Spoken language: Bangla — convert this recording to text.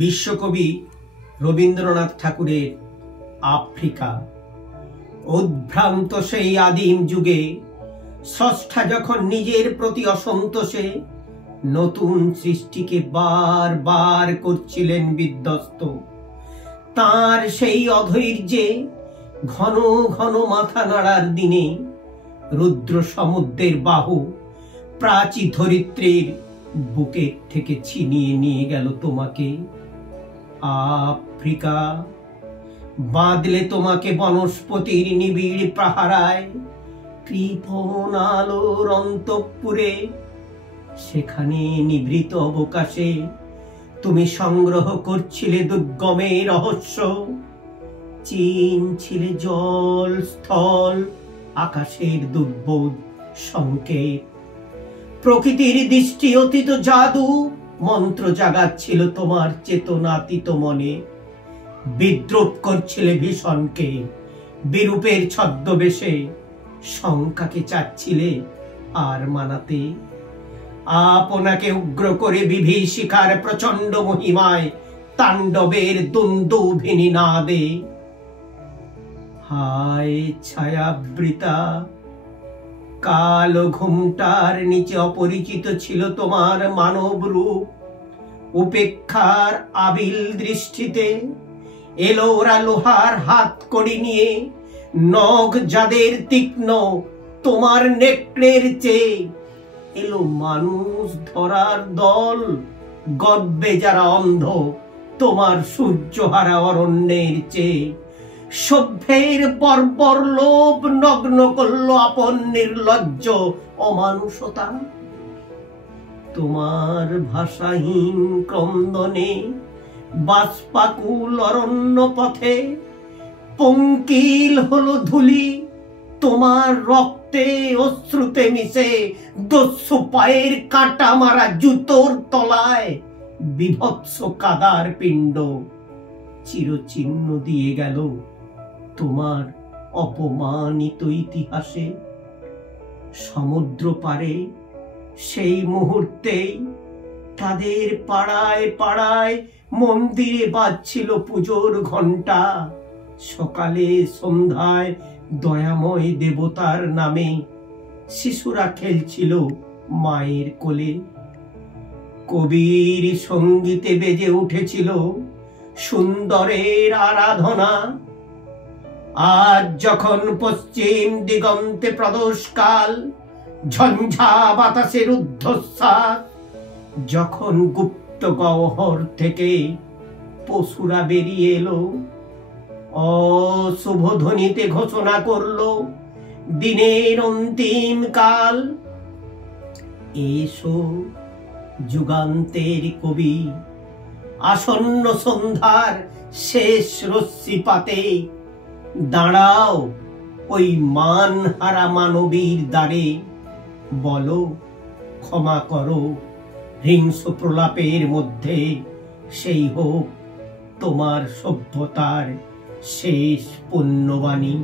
বিশ্বকবি রবীন্দ্রনাথ ঠাকুরের আফ্রিকা। উদ্ভ্রান্ত সেই আদিম যুগে স্রষ্টা যখন নিজের প্রতি অসন্তোষে নতুন সৃষ্টিকে বারবার করছিলেন বিধ্বস্ত, তার সেই অধৈর্যে ঘন ঘন মাথা নাড়ার দিনে রুদ্র সমুদ্রের বাহু প্রাচী ধরিত্রীর বুকের থেকে ছিনিয়ে নিয়ে গেল তোমাকে। আফ্রিকা, বাঁধলে তোমাকে বনস্পতির নিবিড় পাহারায় কৃপণ আলোর অন্তঃপুরে। সেখানে নিভৃত অবকাশে তুমি সংগ্রহ করছিলে দুর্গমের রহস্য, চিনছিলে জল স্থল আকাশের দুর্বোধ সংকেত। প্রকৃতির দৃষ্টি অতীত জাদু মন্ত্র জাগাচ্ছিল তোমার চেতনাতীত মনে। বিদ্রুপ করছিলে ভীষণকে বিরূপের ছদ্মবেশে, শঙ্কাকে চাচ্ছিলে আর মানাতে। আপনাকে উগ্র করে বিভীষিকার প্রচন্ড মহিমায় তাণ্ডবের দুন্দুভিনী নাদে। হায় ছায়াবৃতা, কালো ঘুমটার নিচে অপরিচিত ছিল তোমার মানব রূপ। উপেক্ষার আবিল দৃষ্টিতে এলো ওরা লোহার হাত কড়ি নিয়ে, নখ যাদের তীক্ষ্ণ তোমার নেকড়ের চেয়ে। এলো মানুষ ধরার দল, গর্বে যারা অন্ধ তোমার সূর্যহারা অরণ্যের চেয়ে। সভ্যের বর্বর লোভ নগ্ন করল আপন নির্লজ্জ অমানুষতা। তোমার ভাষাহীন ক্রন্দনে বাষ্পাকুল অরণ্য পথে পঙ্কিল হলো ধুলি তোমার রক্তে অশ্রুতে মিশে। দস্যু পায়ের কাটা মারা জুতোর তলায় বিভৎস কাদার পিণ্ড চিরচিহ্ন দিয়ে গেল তোমার অপমানিত ইতিহাসে। সমুদ্র পারে সেই মুহূর্তেই তাদের পাড়ায় পাড়ায় মন্দিরে বাজছিল পুজোর ঘণ্টা। সকালে সন্ধ্যায় দয়াময় দেবতার নামে শিশুরা খেলছিল মায়ের কোলে। কবির সঙ্গীতে বেজে উঠেছিল সুন্দরের আরাধনা। আজ যখন পশ্চিম দিগন্তে প্রদোষকাল, ঝঞ্ঝা বাতাসের ঊর্ধ্বশ্বাস, যখন গুপ্ত গহ্বর থেকে পশুরা বেরিয়ে এলো, অশুভ ধ্বনিতে ঘোষণা করলো দিনের অন্তিম কাল। এসো যুগান্তের কবি, আসন্ন সন্ধ্যার শেষ রশ্মিপাতে দাঁড়াও ওই মানহারা মানবীর দ্বারে। বলো ক্ষমা করো হিংস প্রলাপের মধ্যে, সেই হোক তোমার সভ্যতার শেষ পুণ্যবাণী।